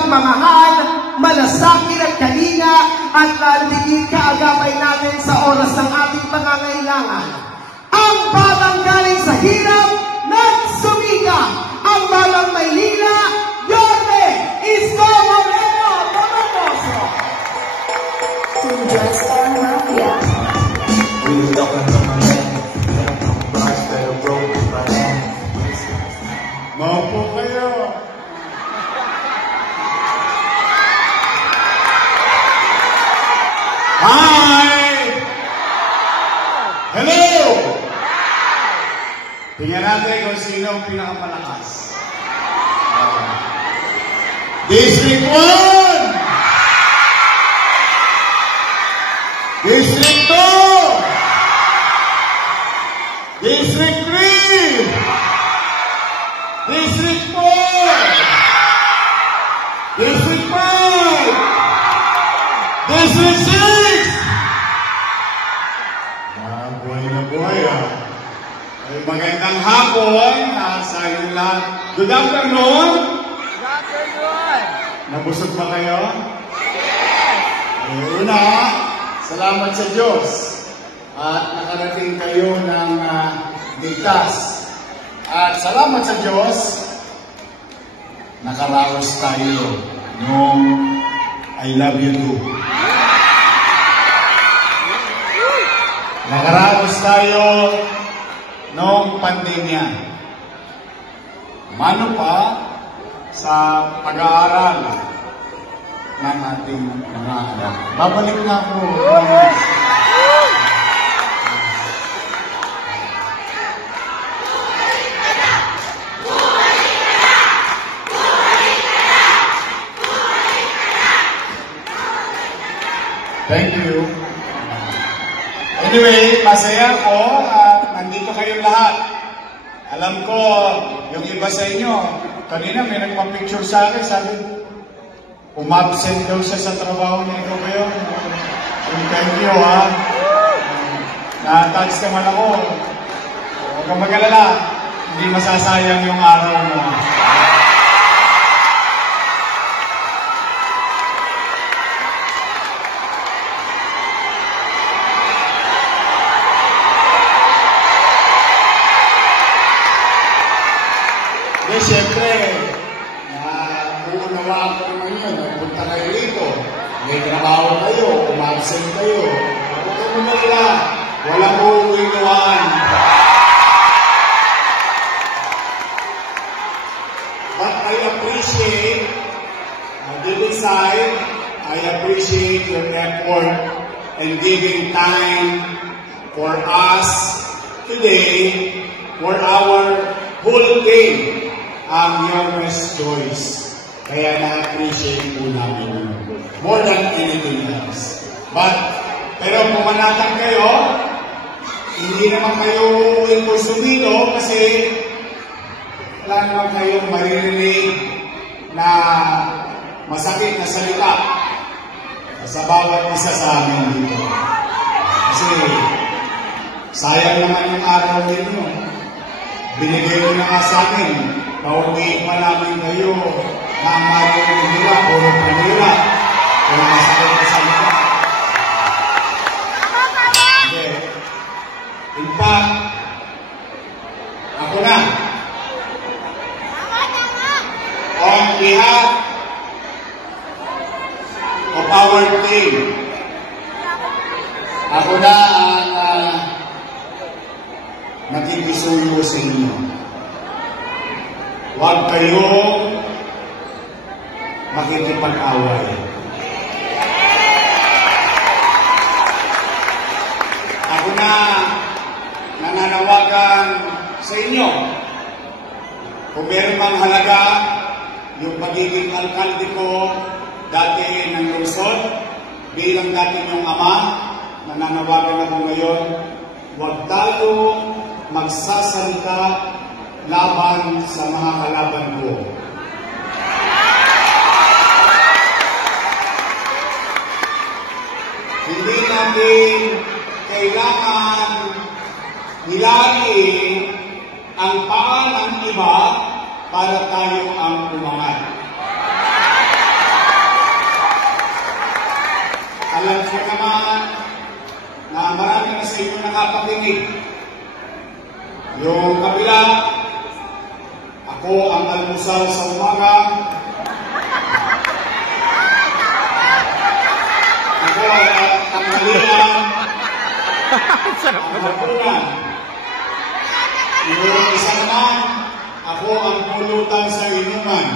pagmamahal, malasakit at kalinga at lalibigin kaagapay natin sa oras ng ating pangangailangan. Ang batang galing sa hirap, nagsumika. Ang batang Maynila, Yorme Isko Moreno Tomamoso. Suggestion Mafia. We was talking to my man, bars that are broken by then. Maupo kayo. Hi! Hello! Tingnan natin kung sino ang pinakamalakas. District 1! District 2! District 3! District 4! District 5! District 6! Buhay na buhay Ay, magandang hapon sa inyong lahat. Good afternoon! Good afternoon! Nabusog ba kayo? Yes! Una, salamat sa Diyos at nakarating kayo ng ligtas. At salamat sa Diyos, nakaraos tayo nung I love you too. Nakaraos tayo nung pandemya. Mano pa sa pag-aaral ng ating mga anak. Babalik na ako. Thank you. Anyway, masaya ako at nandito kayong lahat. Alam ko, yung iba sa inyo, kanina may nagpa-picture sa akin, sabi, umabsent daw siya sa trabaho niya. Ikaw ba yun? Thank you, ha? Na-touch naman ako. Huwag kang mag-alala. Hindi masasayang yung araw mo. Siyempre, uunawa ko naman yun. Punta kayo rito. May trabaho kayo, umabsent kayo. Huwag kayo magalala. Walang uuwinuhan. But I appreciate, deep inside, I appreciate your effort and giving time for us today, for our whole day. Ang Yorme's choice. Kaya na-appreciate po namin yun. More than anything else. Pero pumanatang kayo, hindi naman kayo imposibilito kasi wala naman kayong maririnig na masakit na salita sa bawat isa sa amin dito. Kasi sayang naman yung araw ninyo. Binigay nyo na nga sa amin. Pauwiin pa namin kayo na ang marunong nila, puro panila. Kung masakit na salita. Hindi. In fact, ako na. On behalf of our team, ako na ang nakikisuyo sa inyo. Huwag kayong makikipag-away. Ako na nananawagan sa inyo. Kung meron mang halaga, yung pagiging alkalde ko dati ng lungsod, bilang dati ng ama, nananawagan ako ngayon, huwag tayo magsasalita laban sa mga kalaban ko. Hindi natin kailangan hilahin ang paa ng iba para tayo ang umangat. ko naman na marami na sa inyo nakapakinig. Yung kabila, ako ang almusal sa umaga. Ako ang tanghalian. Ang hapunan. Yung isa naman, ako ang pulutan sa inuman.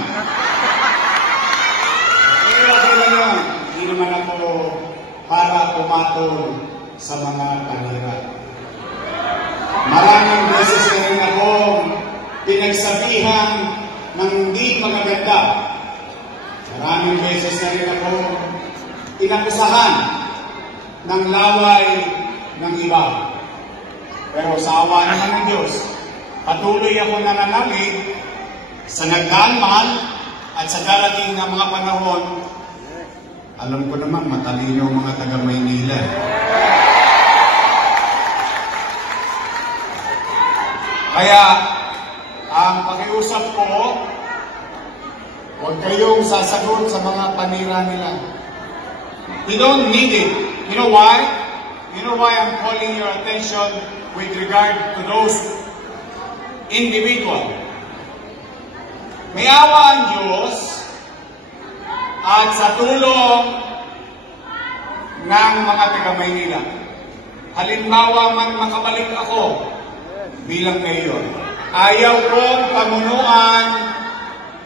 Okay lang yun. Hindi naman ako para pumatol sa mga panira. Maraming beses na rin ako pinagsabihan ng hindi magaganda. Maraming beses na rin ako inakusahan ng laway ng iba. Pero sa awa naman ng Diyos, patuloy ako nananalig sa nagdaan man at sa darating na mga panahon. Alam ko naman, matalino ang mga taga-Maynila. Kaya, ang pakiusap ko, huwag kayong sasagot sa mga panira nila. We don't need it. You know why? You know why I'm calling your attention with regard to those individuals? May awa ang Diyos at sa tulong ng mga taga-Maynila. Halimbawa man makabalik ako bilang mayor, ayaw kong pamunuan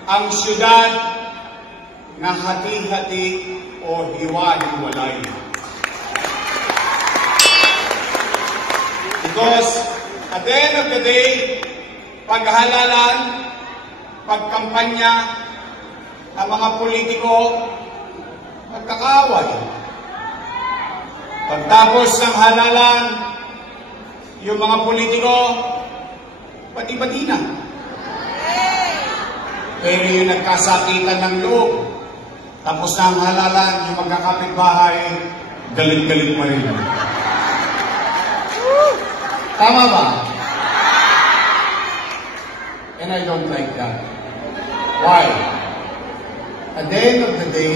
ang syudad na hati-hati o hiwa-hiwalay. Because at the end of the day, paghalalan, pagkampanya ng mga politiko, magkakaaway. Pagtapos ng halalan, yung mga politiko, pati-pati na. Pero yung nagkasakitan ng loob, tapos na ang halalan, yung magkakapitbahay, galit-galit pa rin. Tama ba? And I don't like that. Why? At the end of the day,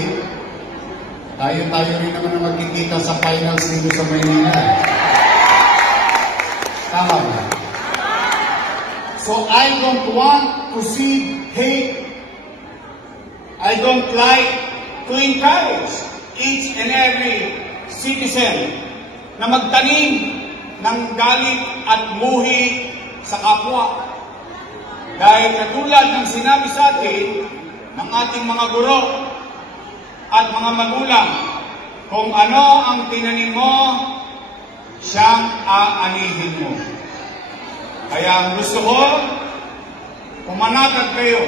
tayo rin naman na magkikita sa finals dito sa Maynila. Tama ba? So I don't want to see hate. I don't like to encourage each and every citizen na magtanim ng galit at muhi sa kapwa. Dahil katulad ng sinabi sa atin ng ating mga guro at mga magulang, kung ano ang tinanim mo, siyang aanihin mo. Kaya ang gusto ko, pumanatag kayo.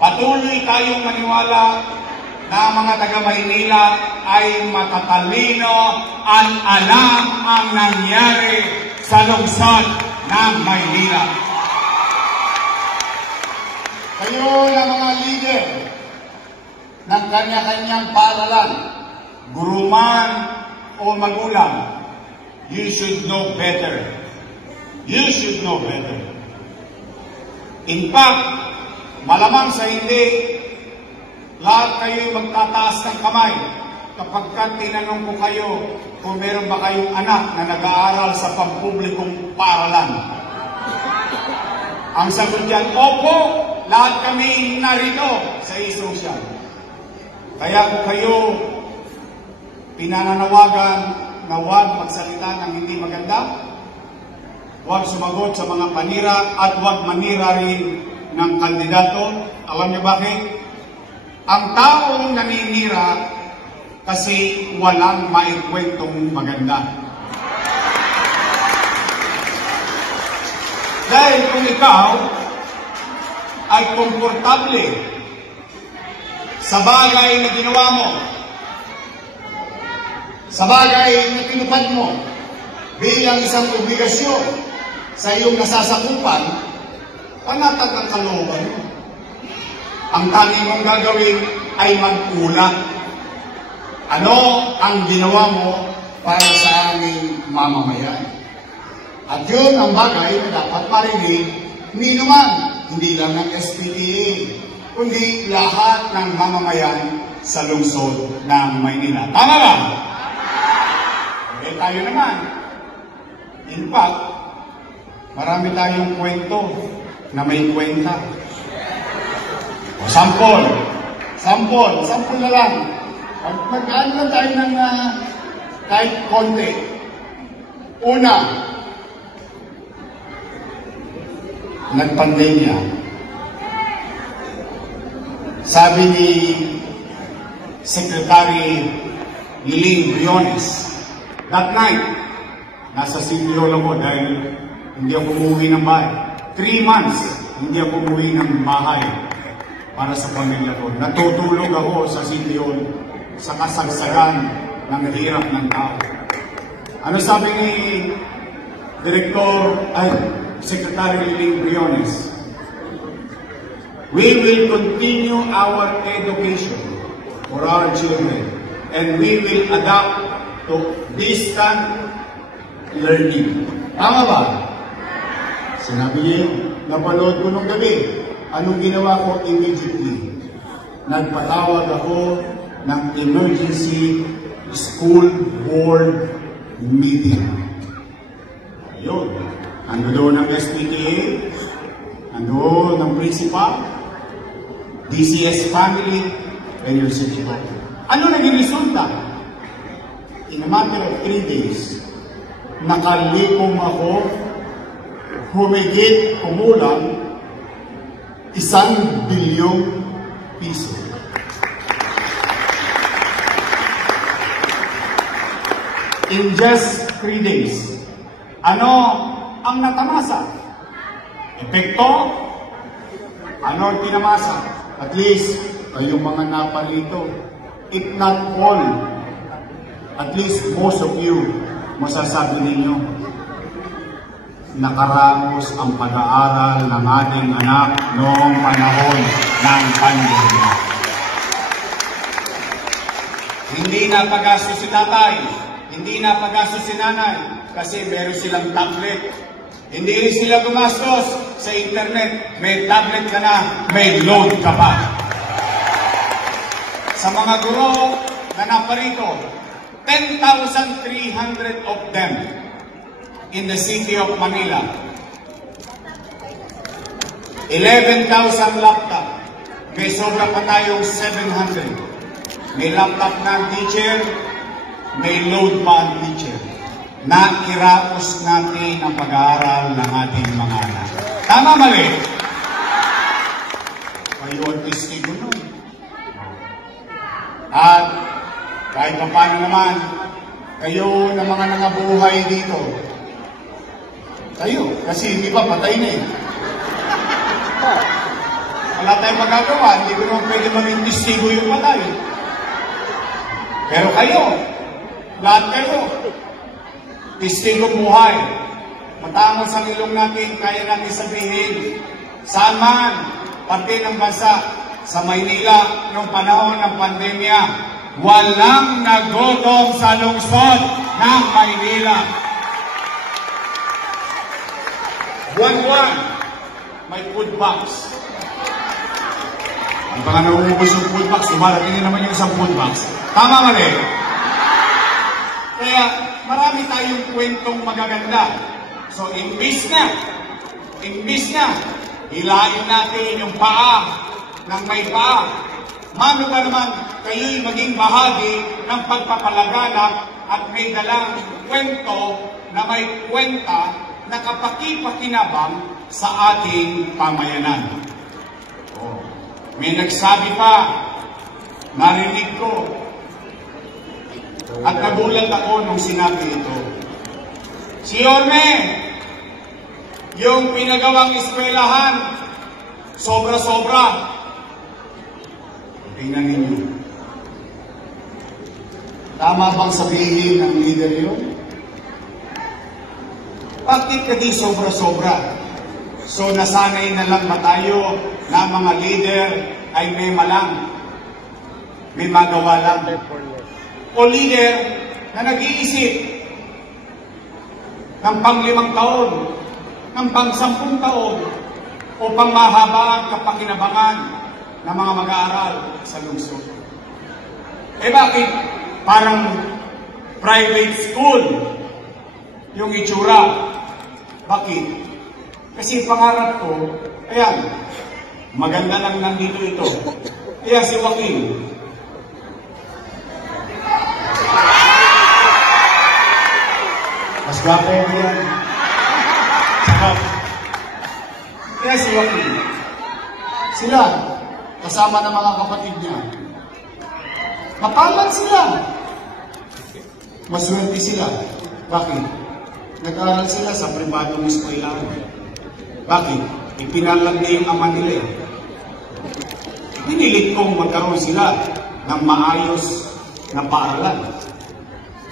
Patuloy tayong maniwala na ang mga taga-Maynila ay matatalino at alam ang nangyari sa lungsod ng Maynila. Kayo na mga leader ng kanya-kanyang paaralan, guru man o magulang, you should know better. You should know better. In fact, malamang sa hindi, lahat kayo magtataas ng kamay kapag tinanong ko kayo kung meron ba kayong anak na nag-aaral sa pampublikong paaralan. Ang sagot yan, opo, lahat kami narito sa e-social. Kaya kung kayo pinananawagan na huwag magsalita ng hindi maganda, huwag sumagot sa mga panira at huwag manira rin ng kandidato. Alam niyo bakit? Ang taong naninira kasi walang maikwentong maganda. Dahil kung ikaw ay komportable sa bagay na ginawa mo, sa bagay na tinupad mo bilang isang obligasyon sa iyong nasasakupan, panatag ang kalooban mo. Ang tanging mong gagawin ay mag-ulat. Ano ang ginawa mo para sa aming mamamayan? At yun ang bagay na dapat marinig hindi naman, hindi lang ng SPTA, kundi lahat ng mamamayan sa lungsod ng Maynila. Tama ba? Eh tayo naman. In fact, marami tayong kwento na may kwenta. Sampol na lang. Magkaan lang tayo ng kahit konti. Una, nagpandemya. Sabi ni Secretary Liling Briones, that night, nasa Sitio lang ko dahil hindi ako umuwi ng bahay. 3 months, hindi ako umuwi ng bahay para sa pamilya ko. Natutulog ako sa Sitio sa kasagsagan ng hirap ng tao. Ano sabi ni Secretary Liling Briones? We will continue our education for our children and we will adapt to distant learning. Tama ba? Sinabi niya yun. Napanood ko nung gabi. Anong ginawa ko immediately? Nagpatawag ako ng emergency school board meeting. Ayun. Ando doon ng SPTA, ando ng principal, DCS family, and your city. Ano naging resulta? In a matter of 3 days, nakalikom ako, humigit kumulang 1 bilyong piso. In just 3 days. Ano ang natamasa? Epekto? Ano ang tinamasa? At least, kayong mga napalito, if not all, at least most of you, masasabi ninyo, nakaramos ang pag-aaral ng ating anak noong panahon ng pandemya. Hindi na pag-gastos si tatay, hindi na pag-gastos si nanay, kasi meron silang tablet. Hindi rin sila gumastos sa internet, may tablet ka na, may load ka pa. Sa mga guro na naparito, 10,300 of them in the city of Manila. 11,000 laptop. May sobra pa tayong 700. May laptop na ang teacher, may load pa ang teacher. Nairaos natin ang pag-aaral ng ating mga anak. Tama, mali? Kayo ang testigo nun. At kahit pa paano naman, kayo na mga nangabuhay dito, kayo, kasi hindi pa patay na eh. Wala tayong magagawa, hindi ko naman pwede maging testigo yung patay. Pero kayo, lahat kayo, testigo buhay. Matangos ang ilong natin, kaya natin sabihin, saan man, parte ng bansa, sa Maynila, noong panahon ng pandemya, walang nagutom sa lungsod ng Maynila. Buwan-buwan, may food box. Ang pala nauubos yung food box, dumarating na naman yung isang food box. Tama mali? Kaya marami tayong kwentong magaganda. So, imbis na, hilain natin yung paa ng may paa. Mano ba naman kayo'y maging bahagi ng pagpapalaganap at may dalang kwento na may kwenta na kapaki-pakinabang sa ating pamayanan. Oh. May nagsabi pa, narinig ko, at nagulat ako nung sinabi ito. Si Yorme, yung pinagawang eskwelahan, sobra-sobra. Tingnan ninyo. Tama bang sabihin ng leader yun? Bakit kasi sobra-sobra? So nasanay na lang ba tayo na mga leader ay may malang, may magawa lang? O leader na nag-iisip ng pang-5 taon, ng pang-10 taon, o pang-mahabaang kapakinabangan ng mga mag-aaral sa lungsod. Eh bakit parang private school yung itsura? Bakit? Kasi pangarap ko, ayan, maganda lang nandito ito. Ayan si Joaquin. Mas gwapo yan. Saka, kaya si Joaquin. Sila, kasama ng mga kapatid niya. Mapalad sila. Maswerte sila. Bakit? Nag-aaral sila sa pribadong eskwelahan. Bakit? Ipinalag niya yung ama nila. Pinilit kong magkaroon sila ng maayos na paaralan.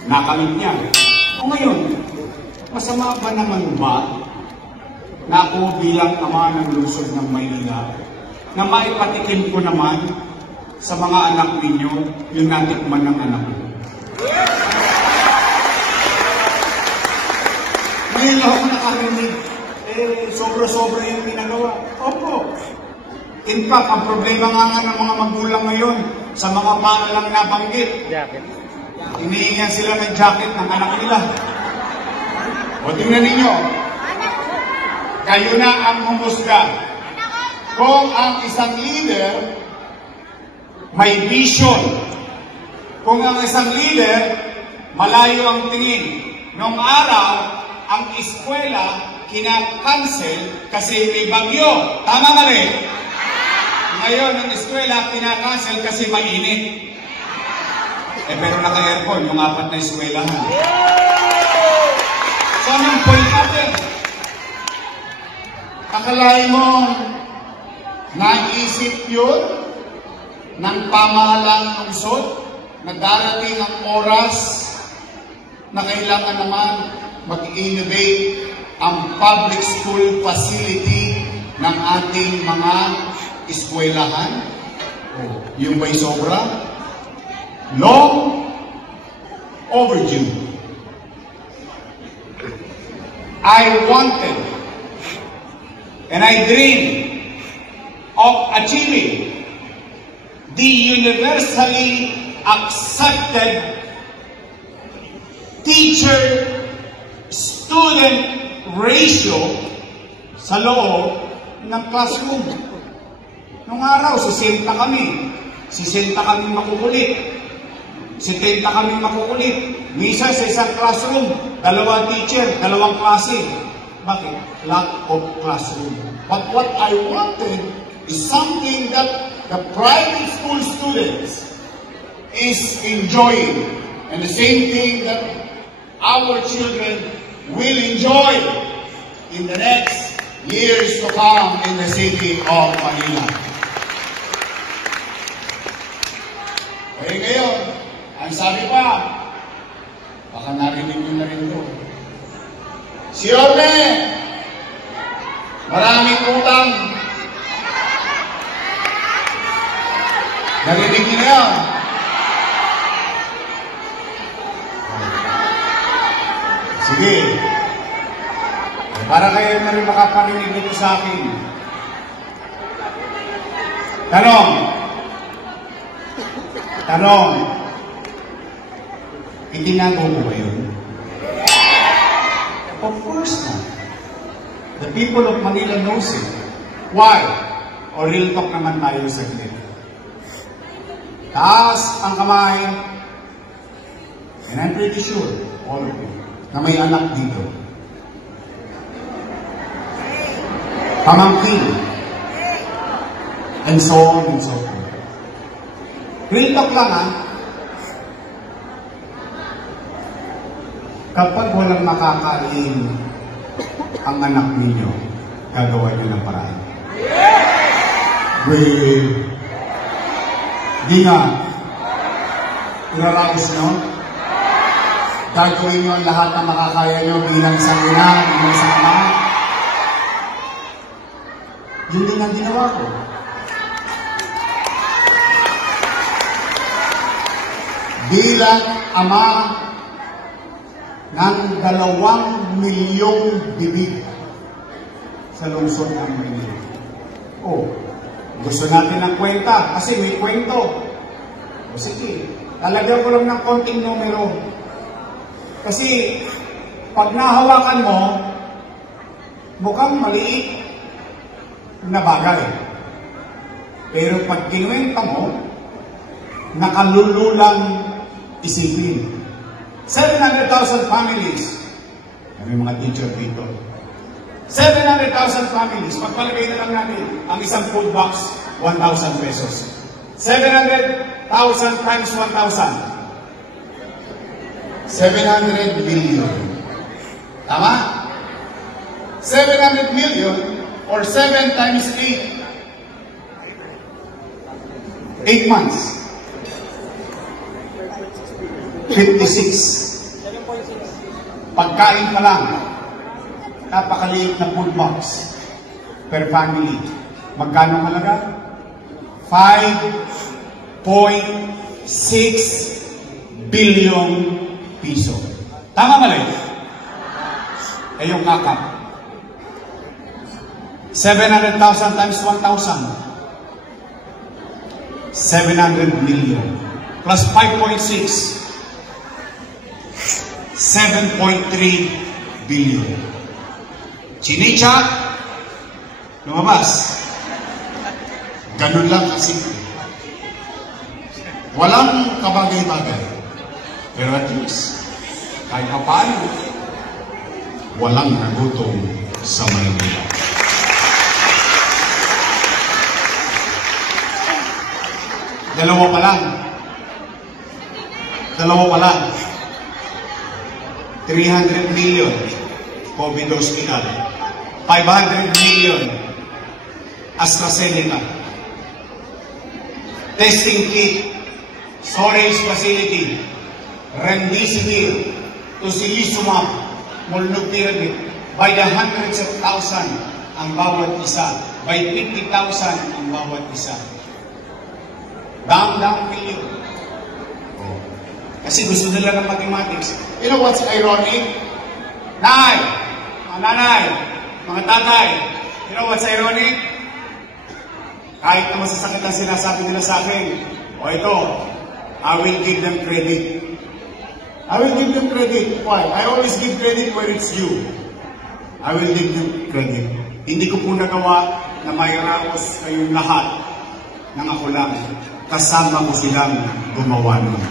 Nakamit niya. O ngayon, masama ba naman ba na ako bilang ama ng lungsod ng Maynila na maipatikim ko naman sa mga anak ninyo yung natikman ng anak ko? Ngayon lang ako nakarinig, sobra-sobra yung pinagawa. Opo. In fact, ang problema nga ng mga magulang ngayon sa mga pangalang nabanggit, hinihingan sila ng jacket ng anak nila. O tingnan ninyo, kayo na ang humusga. Kung ang isang leader may vision, kung ang isang leader malayo ang tingin, noong araw, ang eskwela kinakancel kasi may bagyo. Tama ba rin? Ngayon, ang eskwela kinakancel kasi mainit. Pero naka-aircon yung 4 na eskwelahan. So, anong point natin? Akalain mo naisip yun ng pamahalang lungsod na darating ang oras na kailangan naman mag-innovate ang public school facility ng ating mga eskwelahan? Yung ba'y sobra? Long overdue. I wanted and I dreamed of achieving the universally accepted teacher-student ratio sa loob ng classroom. Nung araw, 60 kami. 60 kami makukulit. 70 kami makukulit. Minsan sa isang classroom, 2 teacher, 2 klase. Bakit? Lack of classroom. But what I wanted is something that the private school students is enjoying. And the same thing that our children will enjoy in the next years to come in the city of Manila. Ngayon, ang sabi pa, baka narinig nyo na rin ito. Si Orme, maraming utang. Narinig nyo na yan. Sige. Para kayo na rin makaparinig nito sa akin. Tanong. Itinago ko ba yun? Of course not. The people of Manila knows it. Why? O real talk naman tayo sa saglit. Taas ang kamay. And I'm pretty sure, all of you, na may anak dito. Pamangkin. And so on and so forth. Real talk lang ha. Kapag walang makakain ang anak ninyo, gagawa nyo ng paraan. Di nga. Iraraos nyo. Gagawin nyo ang lahat ng makakaya nyo bilang isang ina, bilang isang ama. Yun din ang ginawa ko. Bilang ama ng 2 milyong bibig sa lungsod ng Maynila. Gusto natin ng kwenta kasi may kwento. Sige, lalagyan ko lang ng konting numero. Kasi, pag nahawakan mo, mukhang maliit na bagay. Pero pag kinuwenta mo, nakalululang isipin. 700,000 families. May mga teacher dito. 700,000 families. Pagpalagay na lang natin, ang isang food box, 1,000 pesos. 700,000 times 1,000. 700 billion. Tama? 700 million or 7 times 8. 8 months. 56. Pagkain pa lang. Napakaliit na food box per family. Magkano halaga? 5.6 billion piso. Tama ba rin? Eh yung kakap. 700,000 times 1,000. 700 million. Plus 5.6. 7.3 billion. Chinicha, lumabas. Ganun lang kasi. Walang kabagay-bagay. Pero at least, kahit pa paano, walang nagutom sa Maynila. Dalawa pa lang. 300 million COVID hospital. 500 million AstraZeneca. Testing kit, storage facility, remdesivir, tocilizumab, molnupiravir, by the hundreds of thousands ang bawat isa, by 50,000 ang bawat isa. Dam-dam million. Kasi gusto nila ng mathematics. You know what's ironic? Nay, mga nanay, mga tatay, you know what's ironic? Kahit na masasakit ang sinasabi nila sa akin, o ito, I will give them credit. I will give them credit. Why? I always give credit where it's due. I will give them credit. Hindi ko po nagawa na mayroos kayong lahat ng ako lang. Kasama ko silang gumawa nun.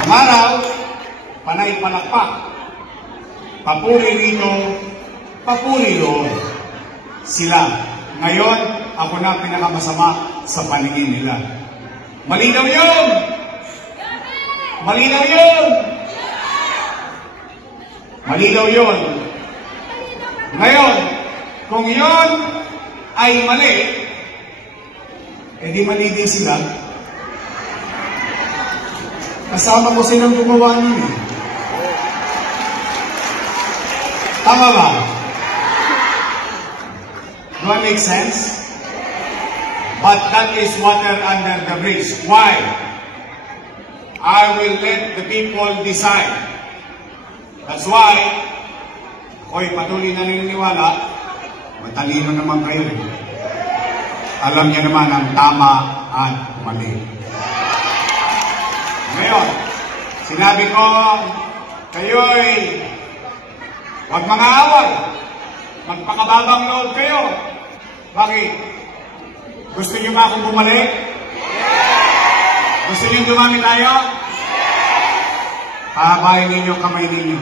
Namaraw, panay palakpak. Papuri rito, papuri roon. Sila. Ngayon, ako na pinakamasama sa paningin nila. Malinaw yun! Malinaw yun! Malinaw yun! Ngayon, kung yun ay mali, edi mali din sila. Kasama ko silang gumawa niyo. Tama ba? Do I make sense? But that is water under the bridge. Why? I will let the people decide. That's why, ako'y patuloy na naniniwala, matalino naman kayo. Alam niyo naman ang tama at mali. Ngayon, sinabi ko, kayo'y huwag mga awal. Magpakababang loob kayo. Bakit? Gusto niyo ba akong bumalik? Gusto niyo dumami tayo? Pahabayin ninyo kamay ninyo.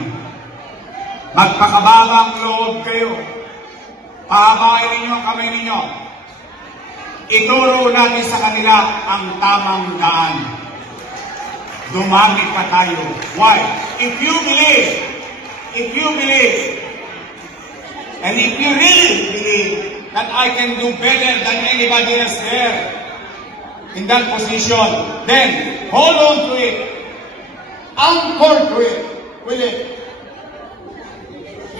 Magpakababang loob kayo. Pahabayin ninyo ang kamay ninyo. Ituro natin sa kanila ang tamang daan. Dumami pa tayo. Why? If you believe, and if you really believe that I can do better than anybody else there in that position, then hold on to it. Anchor to it. Will it?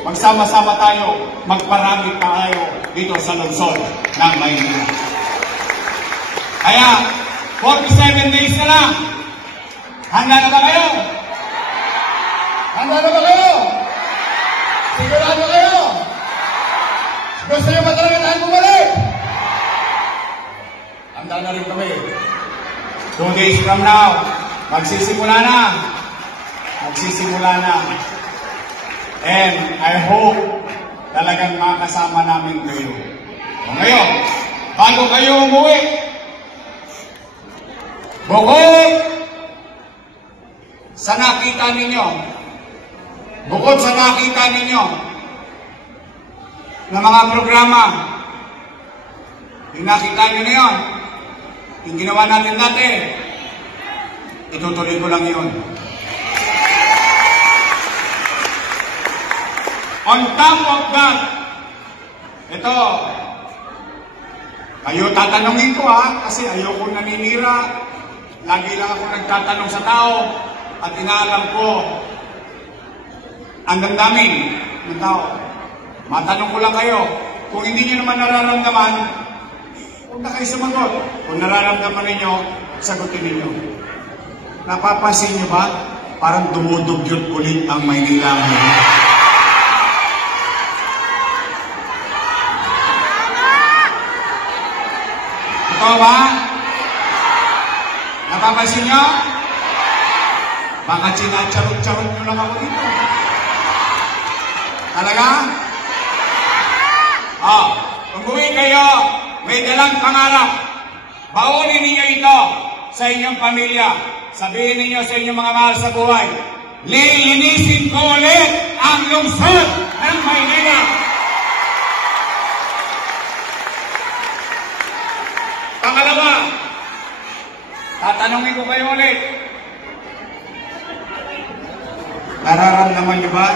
Magsama-sama tayo, magparami tayo dito sa lungsod ng Maynila. Kaya, 47 days na lang. Handa na ba kayo? Handa na ba kayo? Sigurado kayo? Gusto niyo ba talaga tayo bumalik? Handa handa na rin kami. 2 days from now, magsisimula na. Magsisimula na. And I hope talagang makasama namin kayo. O ngayon, bago kayo umuwi, bukod sa nakita ninyo na mga programa, yung nakita nyo na yun, yung ginawa natin dati, itutuloy ko lang yun. On top of that, ito, kayo tatanungin ko kasi ayoko naninira. Lagi lang ako nagtatanong sa tao at inaalam ko ang damdamin ng tao. Matanong ko lang kayo, kung hindi nyo naman nararamdaman, huwag na kayo sumagot. Kung nararamdaman ninyo, sagutin ninyo. Napapansin nyo ba? Parang dumudugyot ulit ang Maynila ngayon. Ito ba? Napapansin nyo? Baka sinacharot-charot nyo lang ako dito. Talaga? Umuwi kayo, may dalang pangarap. Baunin ninyo ito sa inyong pamilya. Sabihin ninyo sa inyong mga mahal sa buhay, lilinisin ko ulit ang lungsod ng Maynila. Pangalawa, tatanungin ko kayo ulit. Nararamdaman niyo ba?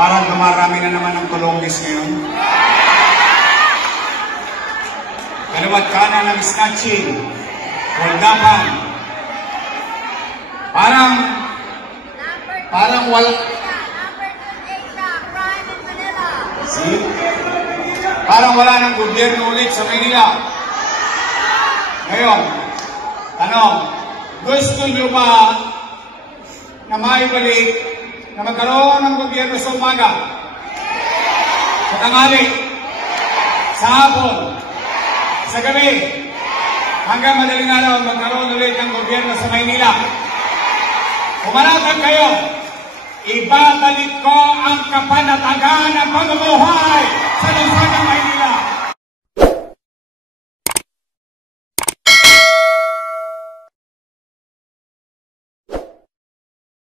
Parang dumarami na naman ang tulongis ngayon. Kaliwat kanan ng snatching, holdapan. Parang wala. See? Parang wala ng gobyerno ulit sa Maynila. Ngayon, tanong, gusto nyo ba na maibalik na magkaroon ng gobyerno sa umaga, sa tanghali, sa hapon, sa gabi, hanggang madaling araw magkaroon ulit ng gobyerno sa Maynila? Umanatag kayo, ibabalik ko ang kapanatagan ng pamumuhay sa lungsod ng Maynila.